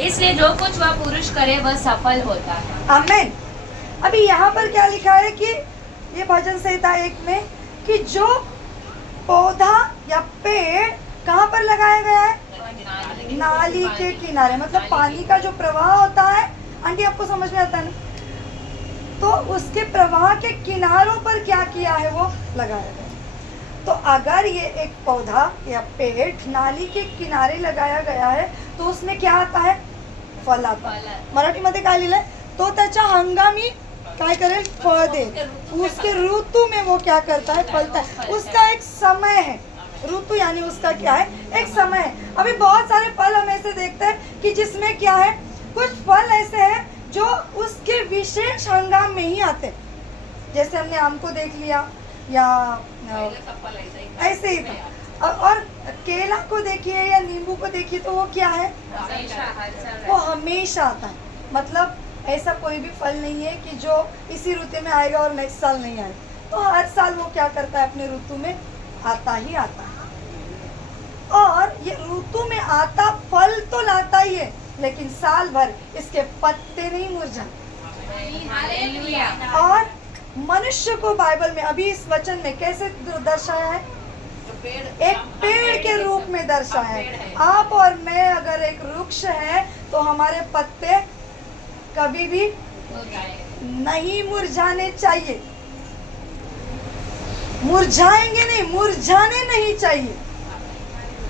इसलिए जो कुछ वह पुरुष करे वह सफल होता है। आमेन। अभी यहाँ पर क्या लिखा है कि ये भजन संहिता 1 में कि जो पौधा या पेड़ कहाँ पर लगाया गया है? नाली के किनारे, मतलब पानी का जो प्रवाह होता है। आंटी आपको समझ में आता है ना? तो उसके प्रवाह के किनारों पर क्या किया है? वो लगाया गया। तो अगर ये एक पौधा या पेड़ नाली के किनारे लगाया गया है तो उसमें क्या आता है? फल आता है। मराठीमध्ये काय लिहिलंय? तो त्याच्या हंगामी काय करेल? फळ दे। उसके ऋतु में वो क्या करता है? फलता है। उसका एक समय है। ऋतु यानी उसका क्या है? एक समय है। अभी बहुत सारे फल हम ऐसे देखते हैं कि जिसमें क्या है, कुछ फल ऐसे हैं जो उसके विशेष हंगाम में ही आते हैं। जैसे हमने आम को देख लिया या ऐसे ही था। और केला को देखिए या नींबू को देखिए तो वो क्या है? वो हमेशा आता है। मतलब ऐसा कोई भी फल नहीं है कि जो इसी ऋतु में आएगा और नेक्स्ट साल नहीं आएगा। तो हर साल वो क्या करता है? अपने ऋतु में आता ही आता है। और ये ऋतु में आता फल तो लाता ही है, लेकिन साल भर इसके पत्ते नहीं मुरझाते। और मनुष्य को बाइबल में अभी इस वचन में कैसे दर्शाया है? एक पेड़ के रूप में दर्शाया है। आप और मैं अगर एक वृक्ष है तो हमारे पत्ते कभी भी नहीं मुरझाने चाहिए। मुरझाएंगे नहीं, मुरझाने नहीं चाहिए।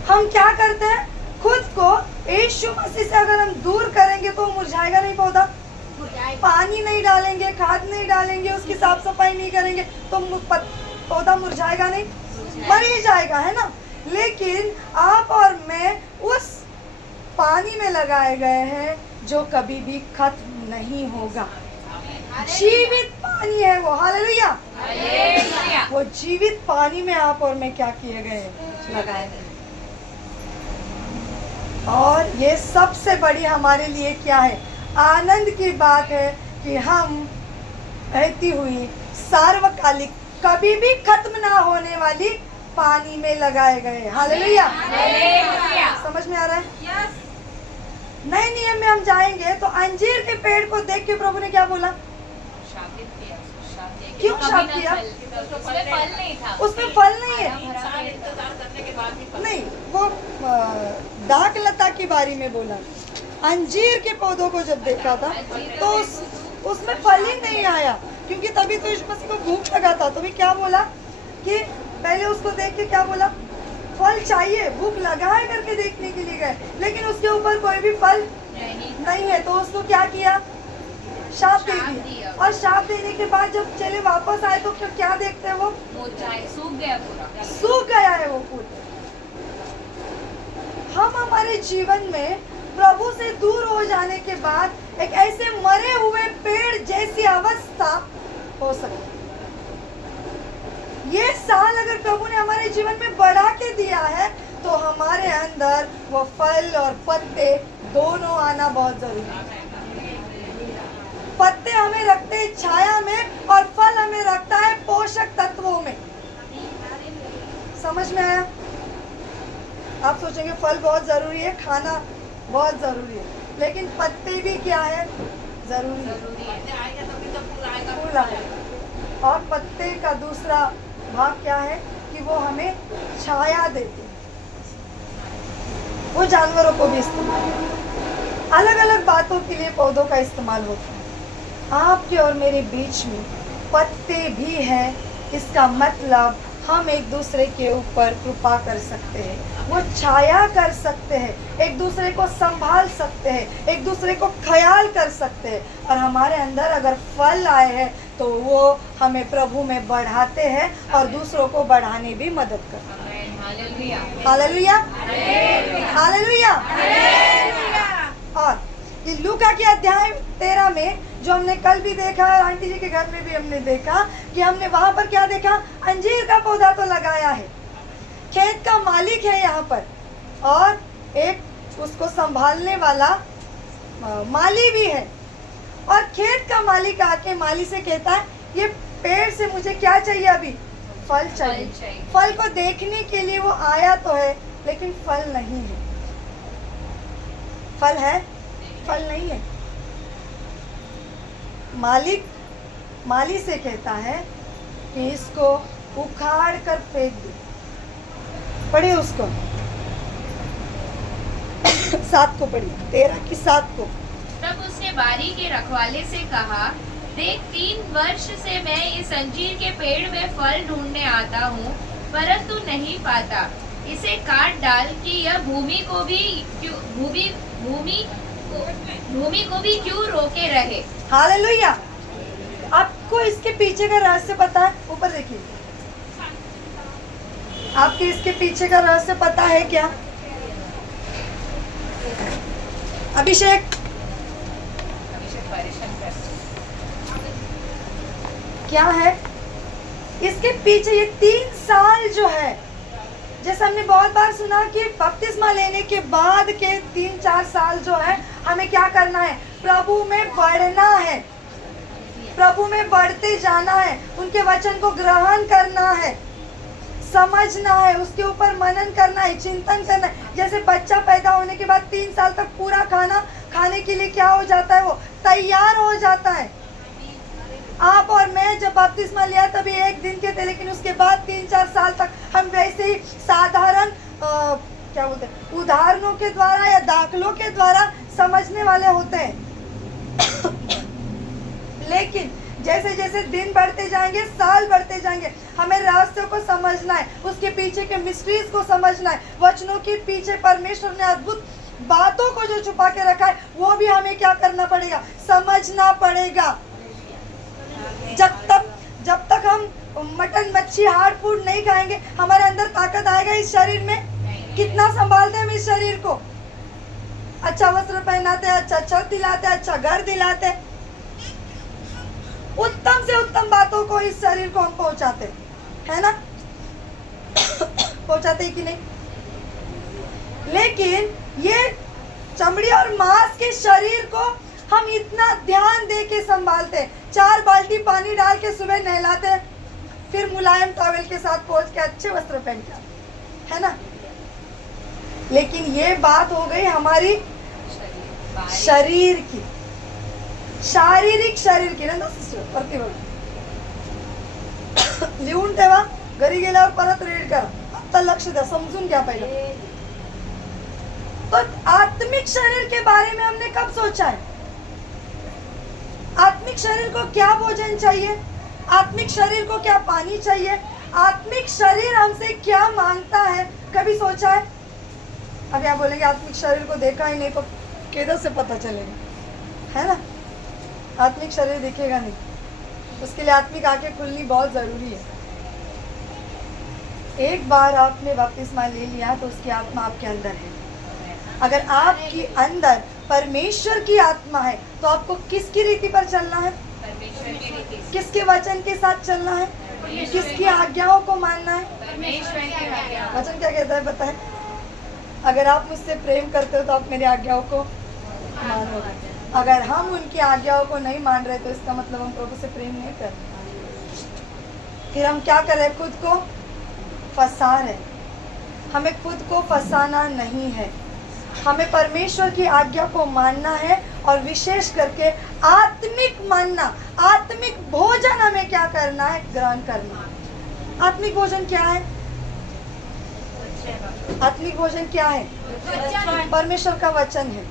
हम क्या करते हैं? खुद को यीशु मसीह से अगर हम दूर करेंगे तो मुरझाएगा नहीं पौधा। पानी नहीं डालेंगे, खाद नहीं डालेंगे, उसकी साफ सफाई नहीं करेंगे तो पौधा मुरझाएगा नहीं, मर ही जाएगा, है ना। लेकिन आप और मैं उस पानी में लगाए गए हैं जो कभी भी खत्म नहीं होगा। जीवित पानी है वो। हालेलुया। वो जीवित पानी में आप और मैं क्या किए गए? लगाए गए। और ये सबसे बड़ी हमारे लिए क्या है? आनंद की बात है कि हम बहती हुई सार्वकालिक कभी भी खत्म ना होने वाली पानी में लगाए गए। हालेलुया। समझ में आ रहा है? नए नियम में हम जाएंगे तो अंजीर के पेड़ को देख के प्रभु ने क्या बोला? क्यों शाप किया? उसमें फल नहीं है। नहीं, वो डाक लता की बारी में बोला। अंजीर के पौधों को जब देखा था तो उसमें फल ही नहीं आया, क्योंकि तभी तो यीशु मसीह को भूख लगा था। तो भी क्या बोला कि पहले उसको देख के क्या बोला? फल चाहिए। भूख लगाए करके देखने के लिए गए, लेकिन उसके ऊपर कोई भी फल नहीं है। तो उसको क्या किया? शाप दे दिया। और शाप देने के बाद जब चले वापस आए तो क्या देखते हैं? वो सूख गया, पूरा सूख गया है वो पूरा। हम हमारे जीवन में प्रभु से दूर हो जाने के बाद एक ऐसे मरे हुए पेड़ जैसी अवस्था हो सकती है। ये साल अगर प्रभु ने हमारे जीवन में बढ़ा के दिया है तो हमारे अंदर वो फल और पत्ते दोनों आना बहुत जरूरी है। पत्ते हमें रखते हैं छाया में और फल हमें रखता है पोषक तत्वों में। समझ में आया? आप सोचेंगे फल बहुत जरूरी है, खाना बहुत जरूरी है, लेकिन पत्ते भी क्या है? जरूरी है। फूल आएगा। और पत्ते का दूसरा भाग क्या है कि वो हमें छाया देते हैं। वो जानवरों को भी इस्तेमाल, अलग अलग बातों के लिए पौधों का इस्तेमाल होता है। आपके और मेरे बीच में पत्ते भी हैं। इसका मतलब हम एक दूसरे के ऊपर कृपा कर सकते हैं, वो छाया कर सकते हैं, एक दूसरे को संभाल सकते हैं, एक दूसरे को ख्याल कर सकते हैं। और हमारे अंदर अगर फल आए हैं तो वो हमें प्रभु में बढ़ाते हैं और दूसरों को बढ़ाने भी मदद करते हैं। Hallelujah, hallelujah. और लूका के अध्याय 13 में जो हमने कल भी देखा, आंटी जी के घर में भी हमने देखा कि हमने वहां पर क्या देखा? अंजीर का पौधा तो लगाया है, खेत का मालिक है यहाँ पर, और एक उसको संभालने वाला माली भी है। और खेत का मालिक आके माली से कहता है ये पेड़ से मुझे क्या चाहिए? अभी फल चाहिए। फल को देखने के लिए वो आया तो है, लेकिन फल नहीं है। फल है फल नहीं है। माली से कहता है कि इसको उखाड़ कर फेंक दे। पढ़िए उसको 7 को पढ़िए, 13 की 7 को। तब उसने बारी के रखवाले से कहा, देख 3 वर्ष से मैं इस अंजीर के पेड़ में फल ढूंढने आता हूँ, परंतु नहीं पाता। इसे काट डाल कि यह भूमि को भी क्यों रोके रहे। हालेलुया। आपको इसके पीछे का रहस्य पता है? ऊपर देखिए, आपके इसके पीछे का रहस्य पता है क्या? अभिषेक क्या है इसके पीछे? ये 3 साल जो है, जैसे हमने बहुत बार सुना कि बपतिस्मा लेने के बाद के 3-4 साल जो है, हमें क्या करना है? प्रभु में बढ़ना है, प्रभु में बढ़ते जाना है, उनके वचन को ग्रहण करना है, समझना है, उसके ऊपर मनन करना है, चिंतन करना है। जैसे बच्चा पैदा होने के बाद 3 साल तक पूरा खाना खाने के लिए क्या हो जाता है? वो तैयार हो जाता है। आप और मैं जब बपतिस्मा लिया तभी 1 दिन के थे, लेकिन उसके बाद 3-4 साल तक हम वैसे ही साधारण क्या बोलते हैं, उदाहरणों के द्वारा या दाखलों के द्वारा समझने वाले होते हैं। लेकिन जैसे जैसे दिन बढ़ते जाएंगे, साल बढ़ते जाएंगे, हमें रहस्यों को समझना है, उसके पीछे के मिस्ट्रीज को समझना है, वचनों के पीछे परमेश्वर ने अद्भुत बातों को जो छुपा के रखा है वो भी हमें क्या करना पड़ेगा? समझना पड़ेगा। जब तक हम मटन मच्छी हार्ड फूड नहीं खाएंगे, हमारे अंदर ताकत आएगा इस शरीर में? कितना संभालते हैं हम इस शरीर को? अच्छा वस्त्र पहनाते हैं, अच्छा छत दिलाते हैं, अच्छा घर दिलाते हैं, उत्तम से उत्तम बातों को इस शरीर को हम पहुंचाते है ना? पहुंचाते ही कि नहीं? लेकिन ये चमड़ी और मांस के शरीर को हम इतना ध्यान दे के संभालते, 4 बाल्टी पानी डाल के सुबह नहलाते, फिर मुलायम टॉवेल के साथ पोंछ के अच्छे वस्त्र पहन के, है ना? लेकिन ये बात हो गई हमारी शरीर की, शारीरिक शरीर की ना सिस्टर. प्रतिबळ लिहून ठेवा, घरी गेल्यावर परत रीड करा. आता लक्ष द्या, समजून घ्या पहिले. तो आत्मिक शरीर के बारे में हमने कब सोचा है? आत्मिक शरीर को क्या भोजन चाहिए? आत्मिक शरीर को क्या पानी चाहिए? आत्मिक शरीर हमसे क्या मांगता है? कभी सोचा है? अब आप बोलेंगे आत्मिक शरीर को देखा ही नहीं तो किधर से पता चलेगा, है ना? आत्मिक शरीर दिखेगा नहीं, उसके लिए आत्मिक आंखें खुलनी बहुत जरूरी है. एक बार आपने बपतिस्मा ले लिया तो उसकी आत्मा आपके अंदर है. अगर आपके अंदर परमेश्वर की आत्मा है तो आपको किसकी रीति पर चलना है? परमेश्वर की रीति, किसके वचन के साथ चलना है? किसकी आज्ञाओं को मानना है? परमेश्वर की आज्ञा. वचन क्या कहता है पता है? अगर आप मुझसे प्रेम करते हो तो आप मेरी आज्ञाओं को मानोगे. अगर हम उनकी आज्ञाओं को नहीं मान रहे तो इसका मतलब हम प्रभु से प्रेम नहीं कर रहे. फिर हम क्या कर रहे हैं? खुद को फंसा रहे. हमें खुद को फंसाना नहीं है, हमें परमेश्वर की आज्ञा को मानना है. और विशेष करके आत्मिक मानना, आत्मिक भोजन हमें क्या करना है? ग्रहण करना. आत्मिक भोजन क्या है? आत्मिक भोजन क्या है? परमेश्वर का वचन है.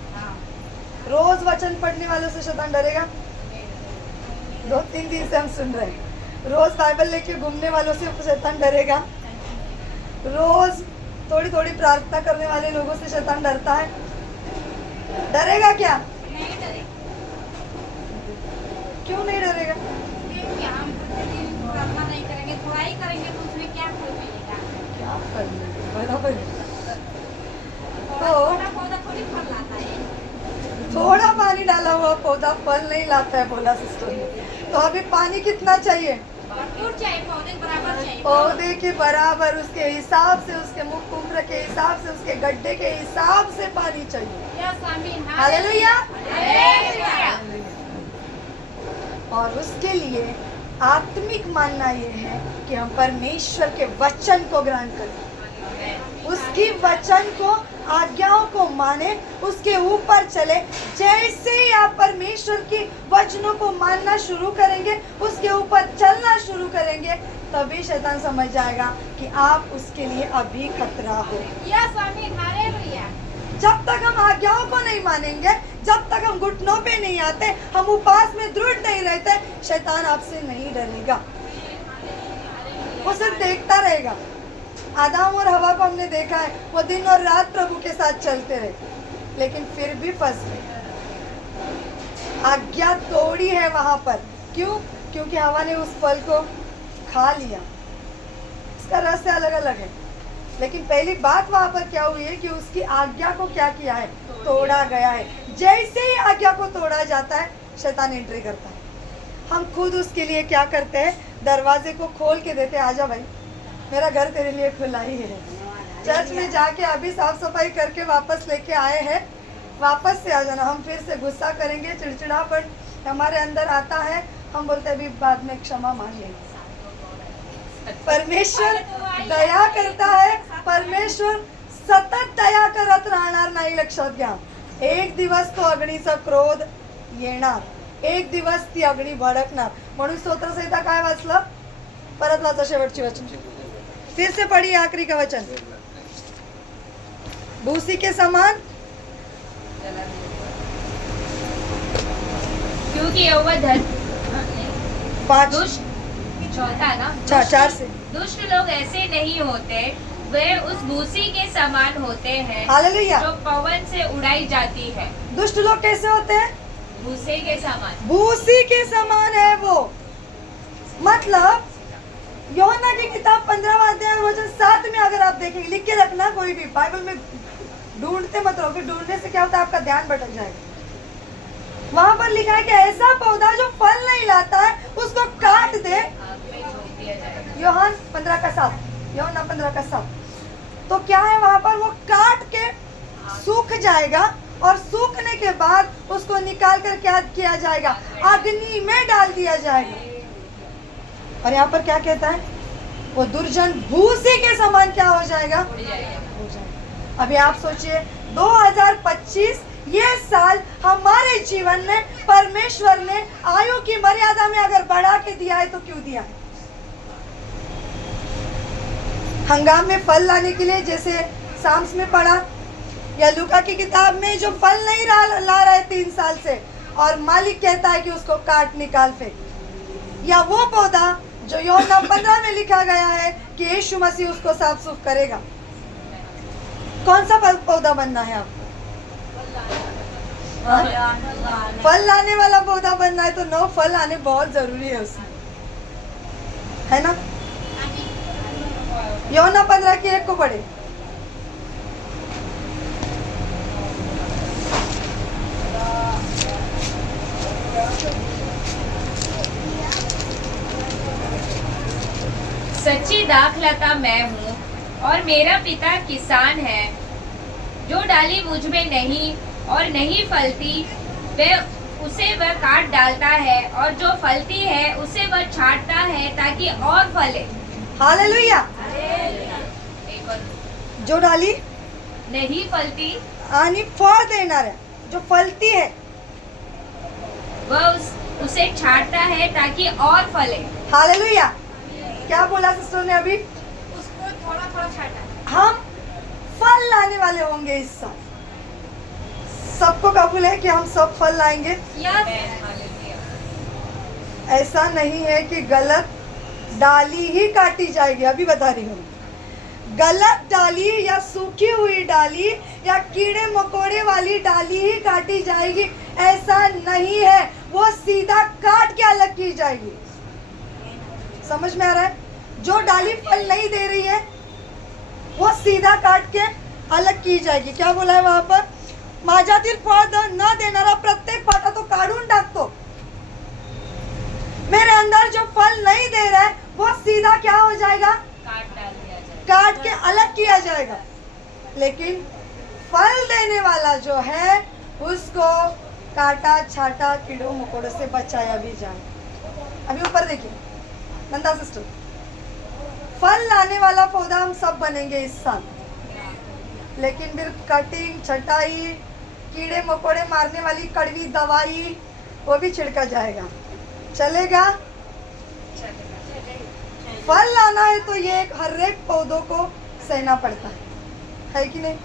रोज वचन पढ़ने वालों से शैतान डरेगा? 2-3 दिन से हम सुन रहे हैं. रोज बाइबल लेके घूमने वालों से शैतान डरेगा? रोज थोड़ी थोड़ी प्रार्थना करने वाले लोगों से शैतान डरता है? डरेगा क्या? नहीं डरेगा. क्यों नहीं डरेगा? क्योंकि हम प्रार्थना नहीं करेंगे, थोड़ा ही करेंगे तो उसमें क्या फल मिलेगा? क्या फल मिलेगा? बराबर. तो पौधा थोड़ी फल लाता है. थोड़ा पानी डाला हुआ पौधा फल नहीं लाता है, बोला सिस्टर ने. तो अभी पानी कितना चाहिए? भरपूर चाहिए, पौधे के बराबर चाहिए. पौधे के बराबर, उसके हिसाब से, उसके मुख उम्र के हिसाब से, उसके गड्ढे के हिसाब से पानी चाहिए. यस आमीन. हालेलुया. हालेलुया. और उसके लिए आत्मिक मानना ये है कि हम परमेश्वर के वचन को ग्रहण करें, उसकी वचन को आज्ञाओं को माने, उसके ऊपर चले। जैसे ही आप परमेश्वर की वचनों को मानना शुरू करेंगे, उसके ऊपर चलना शुरू करेंगे, तभी शैतान समझ जाएगा कि आप उसके लिए अभी खतरा हो। जब तक हम आज्ञाओं को नहीं मानेंगे, जब तक हम घुटनों पे नहीं आते, हम उपवास में दृढ़ नहीं रहते, शैतान आपसे नहीं डरेगा। वो सिर्फ देखता रहेगा। आदम और हवा को हमने देखा है, वो दिन और रात प्रभु के साथ चलते रहे, लेकिन फिर भी फंस गए। आज्ञा तोड़ी है वहां पर। क्यों? क्योंकि हवा ने उस फल को खा लिया। इसका रहस्य अलग अलग है, लेकिन पहली बात वहां पर क्या हुई है कि उसकी आज्ञा को क्या किया है? तोड़ा गया है। जैसे ही आज्ञा को तोड़ा जाता है, शैतान एंट्री करता है। हम खुद उसके लिए क्या करते हैं? दरवाजे को खोल के देते हैं, आजा भाई, मेरा घर तेरे लिए खुला ही है। चर्च में जाके अभी साफ सफाई करके वापस लेके आए हैं, वापस से आ जाना। हम फिर से गुस्सा करेंगे, चिड़चिड़ापन हमारे अंदर आता है, हम बोलते हैं अभी बाद में क्षमा मांग लेंगे। परमेश्वर दया करता है, परमेश्वर सतत दया करत राहणार नाही, लक्षात घ्या। एक दिवस तो अग्नीचा क्रोध येणार, एक दिवस ती अग्नी भडकणार। म्हणून स्तोत्रसंहिता काय वाचलं? परत वाचा शेवटची वचन, फिर से पढ़िए आखिरी का वचन। भूसी के समान, क्योंकि यहोवा धन 5 दुष्ट, चौथा ना, 4 से। दुष्ट लोग ऐसे नहीं होते, वे उस भूसी के समान होते हैं हालेलुया। जो पवन से उड़ाई जाती है। दुष्ट लोग कैसे होते हैं? भूसे के समान। भूसी के समान है वो। मतलब यूहन्ना की किताब 15वां अध्याय वचन 7 में अगर आप देखेंगे, लिख के रखना, कोई भी बाइबल में ढूंढते मत रहो, फिर ढूंढने से क्या होता है? आपका ध्यान भटक जाएगा। वहां पर लिखा है कि ऐसा पौधा जो फल नहीं लाता है, उसको काट दे। यूहन्ना 15 का 7। तो क्या है वहां पर? वो काट के सूख जाएगा, और सूखने के बाद उसको निकाल कर क्या किया जाएगा? अग्नि में डाल दिया जाएगा। और यहाँ पर क्या कहता है? वो दुर्जन भूसी के समान क्या हो जाएगा? हो जाएगा। अभी आप सोचिए, 2025 ये साल हमारे जीवन में परमेश्वर ने आयु की मर्यादा में अगर बढ़ा के दिया है तो क्यों दिया है? हंगाम में फल लाने के लिए, जैसे साम्स में पढ़ा, या लूका की किताब में जो फल नहीं ला रहा है 3 साल से, और मालिक कहता है कि उसको काट निकाल फेंक। या वो पौधा जो यूहन्ना 15 में लिखा गया है कि यीशु मसीह उसको साफ सुफ करेगा। कौन सा पौधा बनना है आपको? फल लाने वाला पौधा बनना है, तो 9 फल आने बहुत जरूरी है उसमें, है ना? यूहन्ना 15 की 1 को पढ़े। सच्ची दाखलता मैं हूँ और मेरा पिता किसान है। जो डाली मुझ में नहीं और नहीं फलती, उसे वह काट डालता है, और जो फलती है उसे वह छांटता है ताकि और फले। हालेलुया। एक और, जो डाली नहीं फलती आणि फळ देणाऱ्या, जो फलती है, वह उसे छांटता है ताकि और फले। हालेलुया। क्या बोला सिस्टर ने अभी? उसको थोड़ा थोड़ा छांटा। हम फल लाने वाले होंगे इस साल। सबको कबूल है कि हम सब फल लाएंगे? ऐसा नहीं है कि गलत डाली ही काटी जाएगी। अभी बता रही हूँ, गलत डाली या सूखी हुई डाली या कीड़े मकोड़े वाली डाली ही काटी जाएगी, ऐसा नहीं है। वो सीधा काट के अलग की जाएगी। समझ में आ रहा है? जो डाली फल नहीं दे रही है, वो सीधा काट के अलग की जाएगी। क्या बोला है वहां पर? माझ्यातील फळ न देणारा प्रत्येक पाटा तो काढून टाकतो। मेरे अंदर जो फल नहीं दे रहा है, वो सीधा क्या हो जाएगा? काट के अलग किया जाएगा। लेकिन फल देने वाला जो है, उसको काटा छाटा कीड़ों मकोड़ों से बचाया भी जाए। अभी ऊपर देखिए नंदा सिस्टर, फल लाने वाला पौधा हम सब बनेंगे इस साल। लेकिन फिर कटिंग, छटाई, कीड़े मकोड़े मारने वाली कड़वी दवाई वो भी छिड़का जाएगा। चलेगा? फल लाना है तो ये हर एक पौधों को सहना पड़ता है कि नहीं?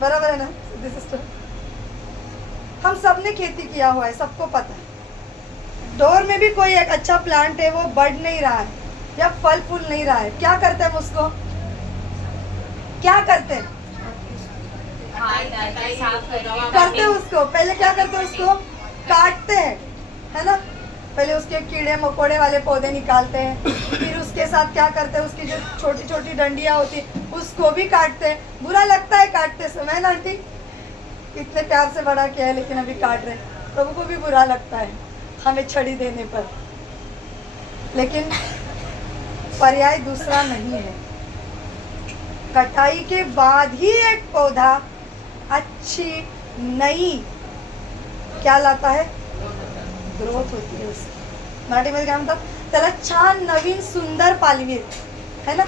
बराबर है ना सिद्धि सिस्टर? हम सब ने खेती किया हुआ है, सबको पता है। डोर में भी कोई एक अच्छा प्लांट है, वो बढ़ नहीं रहा है या फल फूल नहीं रहा है, क्या करते हैं हम उसको? क्या करते हैं? करते हैं उसको, पहले क्या करते हैं उसको? काटते हैं, है ना? पहले उसके कीड़े मकोड़े वाले पौधे निकालते हैं, फिर उसके साथ क्या करते हैं, उसकी जो छोटी छोटी डंडियां होती उसको भी काटते हैं। बुरा लगता है काटते समय ना आंटी? इतने प्यार से बड़ा किया है लेकिन अभी काट रहे हैं, प्रभु को भी बुरा लगता है हमें छड़ी देने पर। लेकिन पर्याय दूसरा नहीं है। कटाई के बाद ही एक पौधा अच्छी नई क्या लाता है? ग्रोथ होती है उसकी। मराठी में क्या मतलब? त्याला छान नवीन सुंदर पालवी है ना,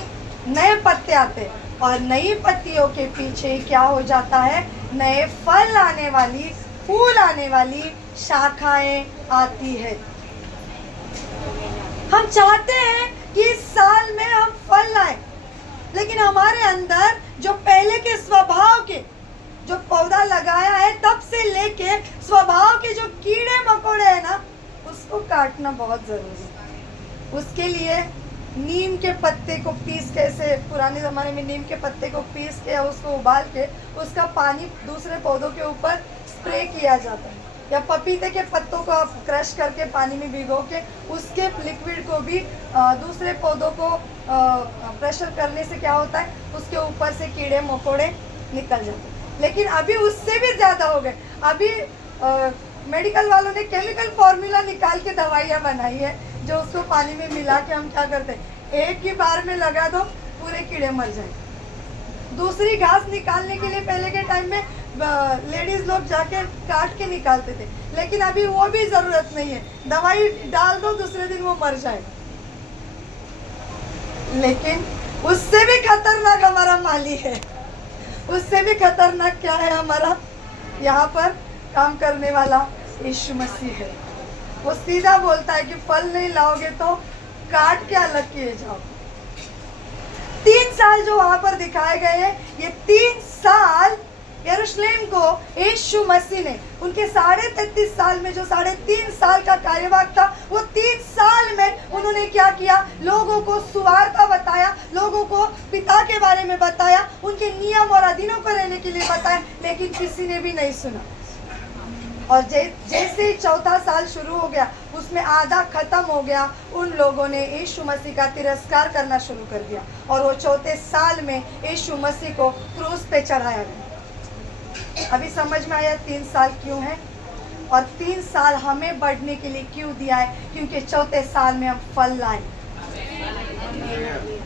नए पत्ते आते हैं और नई पत्तियों के पीछे क्या हो जाता है? नए फल आने वाली, फूल आने वाली शाखाएं आती है। हम चाहते हैं कि इस साल में हम फल लाएं, लेकिन हमारे अंदर जो पहले के स्वभाव के जो पौधा लगाया है तब से लेके स्वभाव के जो कीड़े मकोड़े हैं ना, उसको काटना बहुत जरूरी है। उसके लिए नीम के पत्ते को पीस के, ऐसे पुराने ज़माने में नीम के पत्ते को पीस के या उसको उबाल के उसका पानी दूसरे पौधों के ऊपर स्प्रे किया जाता है, या पपीते के पत्तों को आप क्रश करके पानी में भिगो के उसके लिक्विड को भी दूसरे पौधों को प्रेशर करने से क्या होता है, उसके ऊपर से कीड़े मकोड़े निकल जाते हैं। लेकिन अभी उससे भी ज़्यादा हो गए। अभी मेडिकल वालों ने केमिकल फॉर्मूला निकाल के दवाइयाँ बनाई है, जो उसको पानी में मिला के हम क्या करते हैं, एक ही बार में लगा दो, पूरे कीड़े मर जाए। दूसरी घास निकालने के लिए पहले के टाइम में लेडीज लोग जाके काट के निकालते थे, लेकिन अभी वो भी ज़रूरत नहीं है, दवाई डाल दो, दूसरे दिन वो मर जाएगा। लेकिन उससे भी खतरनाक हमारा माली है, उससे भी खतरनाक क्या है? हमारा यहाँ पर काम करने वाला यीशु मसीह है। वो सीधा बोलता है कि फल नहीं लाओगे तो काट के अलग किए जाओ। 3 साल जो वहां पर दिखाए गए हैं, ये 3 साल यरूशलेम को यीशु मसीह ने उनके 33.5 साल में, जो 3.5 साल का कार्यवाक था, वो 3 साल में उन्होंने क्या किया? लोगों को सुवार्ता बताया, लोगों को पिता के बारे में बताया, उनके नियम और अधीनों को रहने के लिए बताया, लेकिन किसी ने भी नहीं सुना। और जैसे ही 4था साल शुरू हो गया, उसमें आधा खत्म हो गया, उन लोगों ने यीशु मसीह का तिरस्कार करना शुरू कर दिया और वो 4थे साल में यीशु मसीह को क्रूस पे चढ़ाया गया। अभी समझ में आया 3 साल क्यों है और 3 साल हमें बढ़ने के लिए क्यों दिया है? क्योंकि 4थे साल में हम फल लाएं।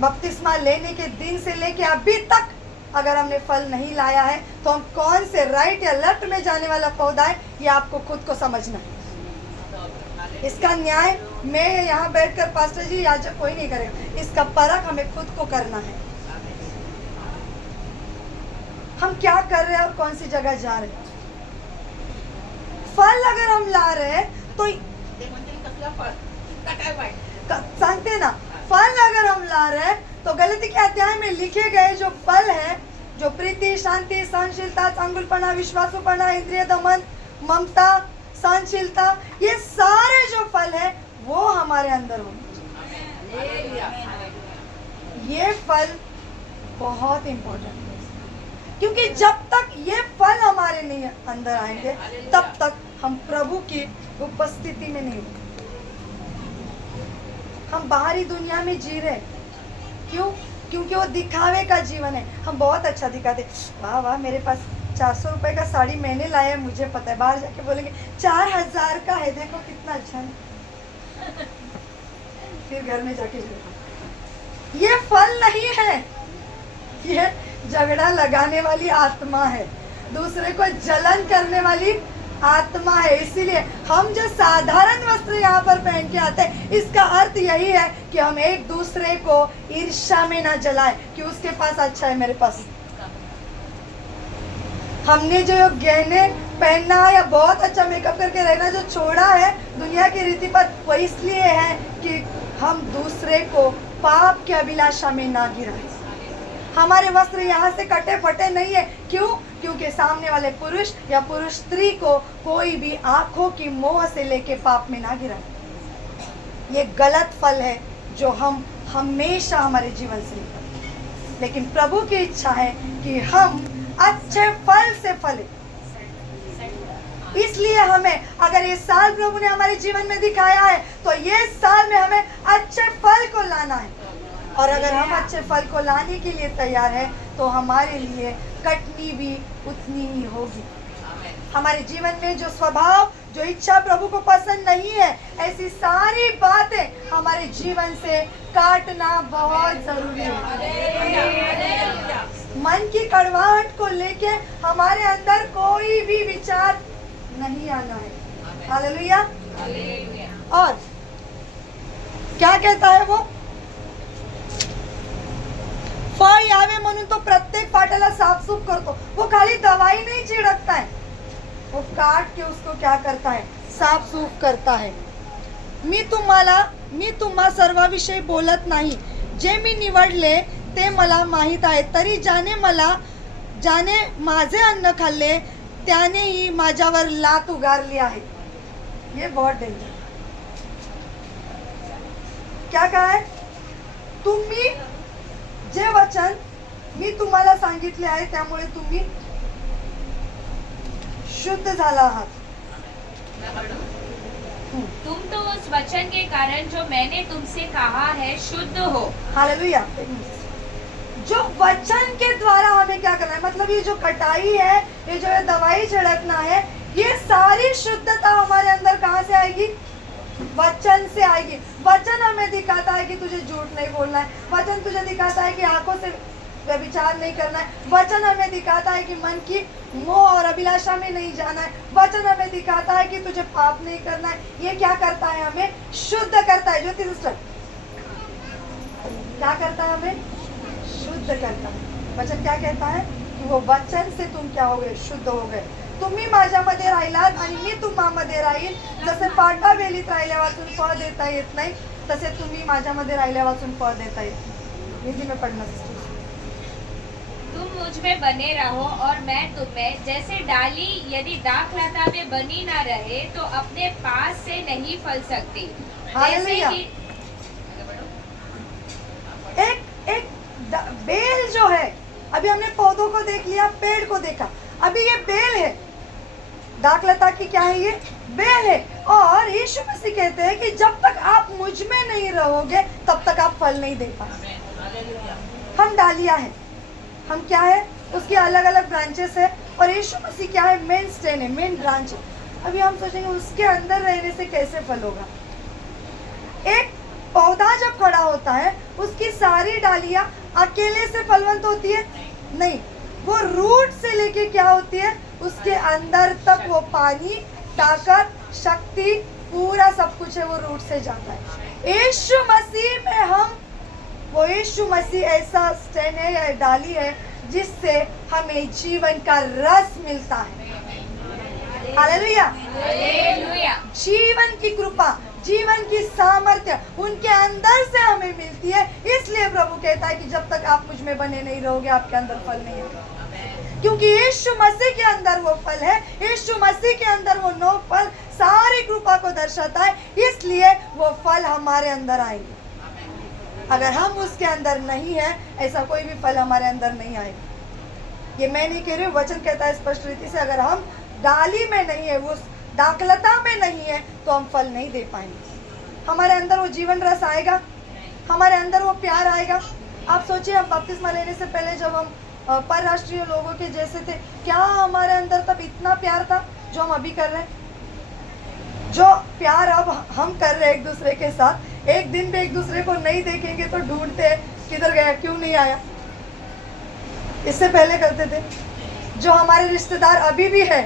बपतिस्मा लेने के दिन से लेके अभी तक अगर हमने फल नहीं लाया है तो हम कौन से राइट या लेफ्ट में जाने वाला पौधा है, ये आपको खुद को समझना है। इसका न्याय मैं यहाँ बैठकर पास्टर जी याजक कोई नहीं करेगा, इसका परख हमें खुद को करना है। हम क्या कर रहे हैं और कौन सी जगह जा रहे हैं। फल अगर हम ला रहे हैं तो सांगते ना, फल अगर हम ला रहे हैं तो गलती के अध्याय में लिखे गए जो फल हैं, जो प्रीति, शांति, सहनशीलता, चांगुलपना, विश्वासुपना, इंद्रिय दमन, ममता, सहनशीलता, ये सारे जो फल हैं वो हमारे अंदर होंगे। ये फल बहुत इंपॉर्टेंट है, क्योंकि जब तक ये फल हमारे नहीं अंदर आएंगे तब तक हम प्रभु की उपस्थिति में नहीं होंगे। हम बाहरी दुनिया में जी रहे, क्यों? क्योंकि वो दिखावे का जीवन है। हम बहुत अच्छा दिखाते, वाह वाह मेरे पास 400 रुपए का साड़ी मैंने लाया है, मुझे पता है। बाहर जाके बोलेंगे 4000 का है, देखो कितना अच्छा है। फिर घर में जाके ये फल नहीं है, ये झगड़ा लगाने वाली आत्मा है, दूसरे को जलन करने वाली आत्मा है। इसीलिए हम जो साधारण वस्त्र यहाँ पर पहन के आते हैं, इसका अर्थ यही है कि हम एक दूसरे को ईर्ष्या में ना जलाएं कि उसके पास अच्छा है मेरे पास। हमने जो गहने पहनना या बहुत अच्छा मेकअप करके रहना जो छोड़ा है दुनिया की रीति पर, वो इसलिए है कि हम दूसरे को पाप की अभिलाषा में ना गिराएं। हमारे वस्त्र यहाँ से कटे फटे नहीं है। क्यों? क्योंकि सामने वाले पुरुष या पुरुष स्त्री को कोई भी आंखों की मोह से लेके पाप में ना गिराए। ये गलत फल है जो हम हमेशा हमारे जीवन से निकालें। लेकिन प्रभु की इच्छा है कि हम अच्छे फल से फले। इसलिए हमें, अगर ये साल प्रभु ने हमारे जीवन में दिखाया है, तो ये साल में हमें अच्छे फल को लाना है। और अगर हम अच्छे फल को लाने के लिए तैयार हैं, तो हमारे लिए कटनी भी उतनी ही होगी। हमारे जीवन में जो स्वभाव, जो इच्छा प्रभु को पसंद नहीं है, ऐसी सारी बातें हमारे जीवन से काटना बहुत जरूरी है। मन की कड़वाहट को लेके हमारे अंदर कोई भी विचार नहीं आना है। हालेलुया। और क्या कहता है वो? फळ यावे म्हणून तो प्रत्येक फाट्याला साफसूफ करतो। वो खाली दवाई नहीं छिड़कता है, वो काट के उसको क्या करता है? साफ सूफ करता है। मी तुम्हा सर्वाविषयी बोलत नाही, जे मी निवडले ते मला माहीत आहे। तरी ज्याने माझे अन्न खाल्ले त्यानेही माझ्यावर लात उगारली आहे। ये बहुत डेंजर। क्या कहा है? तुम्ही जे वचन मी तुम्हाला सांगितले आहे त्यामुळे तुम्ही शुद्ध झाला आहात। तुम तो उस वचन के कारण जो मैंने तुमसे कहा है शुद्ध हो। हालेलुया। जो वचन के द्वारा हमें क्या करना है, मतलब ये जो कटाई है, ये जो दवाई छिड़कना है, ये सारी शुद्धता हमारे अंदर कहाँ से आएगी? वचन से आएगी। वचन हमें दिखाता है कि तुझे झूठ नहीं बोलना है। वचन तुझे दिखाता है कि आंखों से व्यभिचार नहीं करना है। वचन हमें दिखाता है कि मन की मोह और अभिलाषा में नहीं जाना है। वचन हमें दिखाता है कि तुझे पाप नहीं करना है। ये क्या करता है? हमें शुद्ध करता है। ज्योति सिस्टर, क्या करता है? हमें शुद्ध करता है। वचन क्या कहता है? कि वो वचन से तुम क्या हो गए? शुद्ध हो गए। तुम्ही माझ्यामध्ये राहिलात आणि मी तुम्हामध्ये राहील। जसे पाटा वेलीत राहिल्या वाचून फळ देता येत नाही, तसे तुम्ही माझ्यामध्ये राहिल्या वाचून फळ देता येत नाही। हिंदी में पढ़ना सिस्टर। तुम मुझ में बने रहो और मैं तुम में। जैसे डाली यदि दाखलता में बनी ना रहे तो अपने पास से नहीं फल सकती। हालेलुया। एक बेल जो है, अभी हमने पौधों को देख लिया, पेड़ को देखा, अभी ये बेल है। दाखलता की क्या है? ये बेल है। और यीशु मसीह कहते हैं कि जब तक आप मुझ में नहीं रहोगे तब तक आप फल नहीं दे पाओगे। हम डालियां हैं, हम क्या है? उसकी अलग अलग ब्रांचेस है। और यीशु मसीह क्या है? मेन स्टेन है, मेन ब्रांच है। अभी हम सोचेंगे उसके अंदर रहने से कैसे फल होगा। एक पौधा जब खड़ा होता है, उसकी सारी डालियां अकेले से फलवंत होती है? नहीं, वो रूट से लेके क्या होती है? उसके अंदर तक वो पानी, ताकत, शक्ति, पूरा सब कुछ है, वो रूट से जाता है। यीशु मसीह में हम, वो यीशु मसीह ऐसा स्टेन है या डाली है जिससे हमें जीवन का रस मिलता है। हालेलुया। हालेलुया। जीवन की कृपा, जीवन की सामर्थ्य उनके अंदर से हमें मिलती है। इसलिए प्रभु कहता है कि जब तक आप मुझ में बने नहीं रहोगे आपके अंदर फल नहीं है। क्योंकि यीशु मसीह के अंदर वो फल है, यीशु मसीह के अंदर वो 9 फल सारी कृपा को दर्शाता है, इसलिए वो फल हमारे अंदर आएंगे। अगर हम उसके अंदर नहीं है, ऐसा कोई भी फल हमारे अंदर नहीं आएगा। ये मैं नहीं कह रही हूँ, वचन कहता है स्पष्ट रीति से, अगर हम डाली में नहीं है, वो दाखलता में नहीं है, तो हम फल नहीं दे पाएंगे। हमारे अंदर वो जीवन रस आएगा, हमारे अंदर वो प्यार आएगा। आप सोचिए, हम बपतिस्मा लेने से पहले जब हम परराष्ट्रीय लोगों के जैसे थे, क्या हमारे अंदर तब इतना प्यार था जो हम अभी कर रहे हैं? जो प्यार अब हम कर रहे हैं एक दूसरे के साथ, एक दिन भी एक दूसरे को नहीं देखेंगे तो ढूंढते किधर गया, क्यों नहीं आया। इससे पहले करते थे। जो हमारे रिश्तेदार अभी भी है,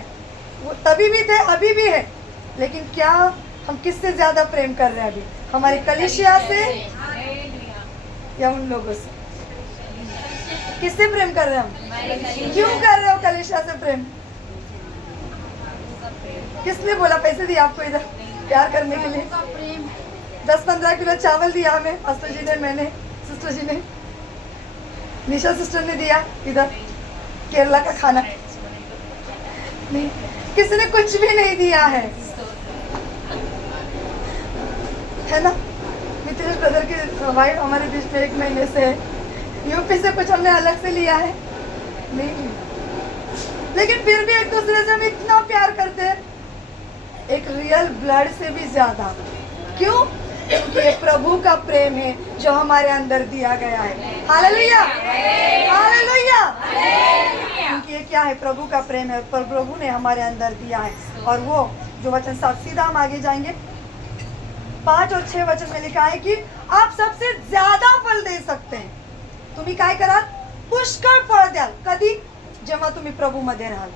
वो तभी भी थे, अभी भी है, लेकिन क्या हम किससे ज्यादा प्रेम कर रहे हैं अभी? हमारी कलीसिया से या उन लोगों से? किससे प्रेम कर रहे हैं हम? क्यों कर रहे हो कलीसिया से प्रेम? किसने बोला पैसे दिए आपको इधर प्यार करने के लिए? 10-15 किलो चावल दिया हमें, पास्टर जी ने, मैंने, सिस्टर जी ने, निशा सिस्टर ने दिया इधर केरला का खाना। नहीं, किसी ने कुछ भी नहीं दिया है ना? मिथिलेश ब्रदर की वाइफ हमारे बीच में 1 महीने से है, यूपी से कुछ हमने अलग से लिया है नहीं, लेकिन फिर भी एक दूसरे से हम इतना प्यार करते हैं, एक रियल ब्लड से भी ज्यादा। क्यों? क्योंकि ये प्रभु का प्रेम है जो हमारे अंदर दिया गया है। Hallelujah, hallelujah. क्योंकि ये क्या है? प्रभु का प्रेम है, पर प्रभु ने हमारे अंदर दिया है। और वो जो वचन साफ, सीधा हम आगे जाएंगे, 5 और 6 वचन में लिखा है कि आप सबसे ज्यादा फल दे सकते हैं। तुम्ही काय कराल? पुष्कळ फळ द्याल। कधी? जेव्हा तुम्ही प्रभु मध्ये राहाल।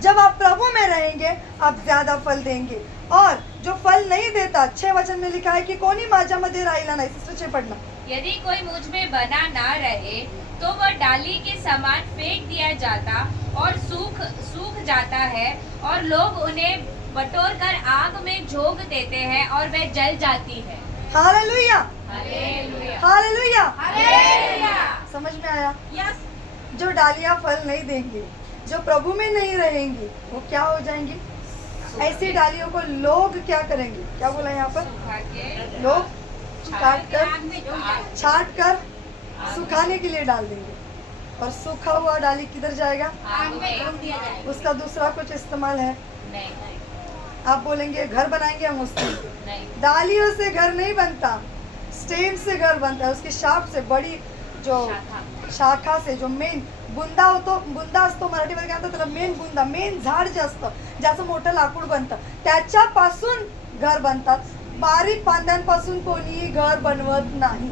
जब आप प्रभु में रहेंगे आप ज्यादा फल देंगे। और जो फल नहीं देता, 6 वचन में लिखा है कि कोणी माझ्यामध्ये राहिला नाही। सिस्टर पढ़ना। यदि कोई मुझ में बना ना रहे तो वह डाली के समान फेंक दिया जाता और सूख जाता है, और लोग उन्हें बटोर कर आग में झोंक देते हैं और वह जल जाती है। Hallelujah, hallelujah, hallelujah. हालेलुया। समझ में आया? यस। जो डालियां फल नहीं देंगी, जो प्रभु में नहीं रहेंगी, वो क्या हो जाएंगी? ऐसी डालियों को लोग क्या करेंगे? क्या बोला यहाँ पर? लोग छाट कर सुखाने के लिए डाल देंगे। और सूखा हुआ डाली किधर जाएगा? उसका दूसरा कुछ इस्तेमाल है? नहीं। आप बोलेंगे घर बनाएंगे हम उससे। नहीं। डालियों से घर नहीं बनता, स्टेम से घर बनता है। उसकी शाख से, बड़ी जो शाखा से, जो मेन बुंदा होतो, बुंदा असतो मराठीमध्ये काय म्हणतात त्याला? मेन बुंदा, मेन झाड जे असतं, ज्याचं मोठं लाकूड बनतं, त्याच्यापासून घर बनतात। बारीक फांद्यांपासून कोणीही घर बनवत नहीं।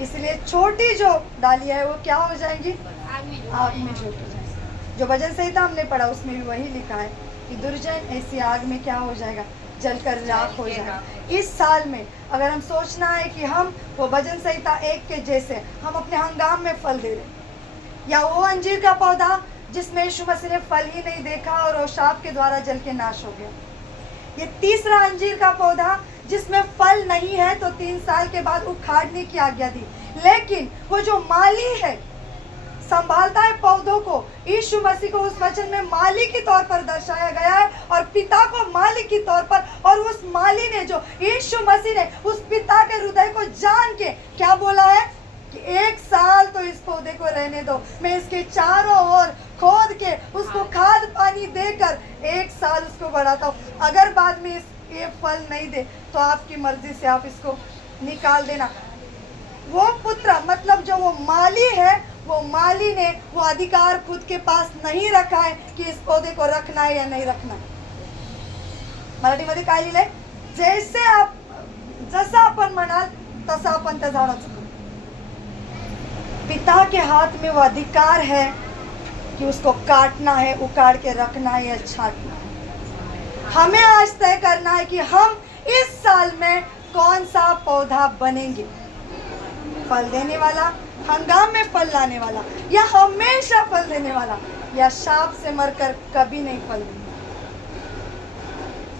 इसलिए छोटी जो डालियां है वो क्या हो जाएंगी? आग में झोंक जाएंगी। जो भजन संहिता हमने पढ़ा उसमें भी वही लिखा है कि दुर्जन ऐसी आग में क्या हो जाएगा? जलकर राख हो जाएगा। इस साल में अगर हम सोचना है कि हम वो भजन संहिता 1 के जैसे हम अपने हंगाम में फल दे रहे, या वो अंजीर का पौधा जिसमें यीशु मसीह ने फल ही नहीं देखा और वो शाप के द्वारा जल के नाश हो गया, ये तीसरा अंजीर का पौधा जिसमें फल नहीं है तो 3 साल के बाद उखाड़ने की आज्ञा दी, लेकिन वो जो माली है, संभालता है पौधों को, यीशु मसीह को उस वचन में माली के तौर पर दर्शाया गया है और पिता को मालिक के तौर पर। और उस माली ने, जो यीशु मसीह ने उस पिता के हृदय को जान के क्या बोला है कि 1 साल तो इस पौधे को रहने दो, मैं इसके चारों ओर खोद के उसको खाद पानी देकर 1 साल उसको बढ़ाता हूँ। अगर बाद में ये फल नहीं दे तो आपकी मर्जी से आप इसको निकाल देना। वो पुत्र, मतलब जो वो माली है, वो माली ने वो अधिकार खुद के पास नहीं रखा है कि इस पौधे को रखना है या नहीं रखना है। मराठीमध्ये काय लिहिलंय? जैसे आप, जसं आपण म्हणाल तसं आपण त्या झाडाचं करू। पिता के हाथ में वो अधिकार है कि उसको काटना है, उखाड़ के रखना है या छांटना है। हमें आज तय करना है कि हम इस साल में कौन सा पौधा बनेंगे, फल देने वाला, हंगाम में फल लाने वाला, या हमेशा फल देने वाला, या शाप से मरकर कभी नहीं फल देने वाला।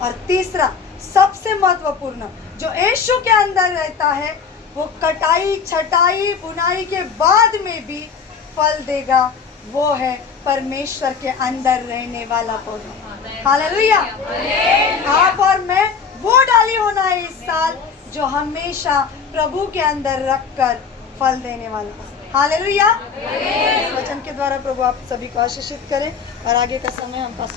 और तीसरा सबसे महत्वपूर्ण, जो यीशु के अंदर रहता है, वो कटाई, छटाई, बुनाई के बाद में भी फल देगा, वो है परमेश्वर के अंदर रहने वाला पौधा। हालेलुया। आप और मैं वो डाली होना है इस साल जो हमेशा प्रभु के अंदर रखकर फल देने वाला। हालेलुया। इस वचन के द्वारा प्रभु आप सभी को आशीषित करें और आगे का समय हम पास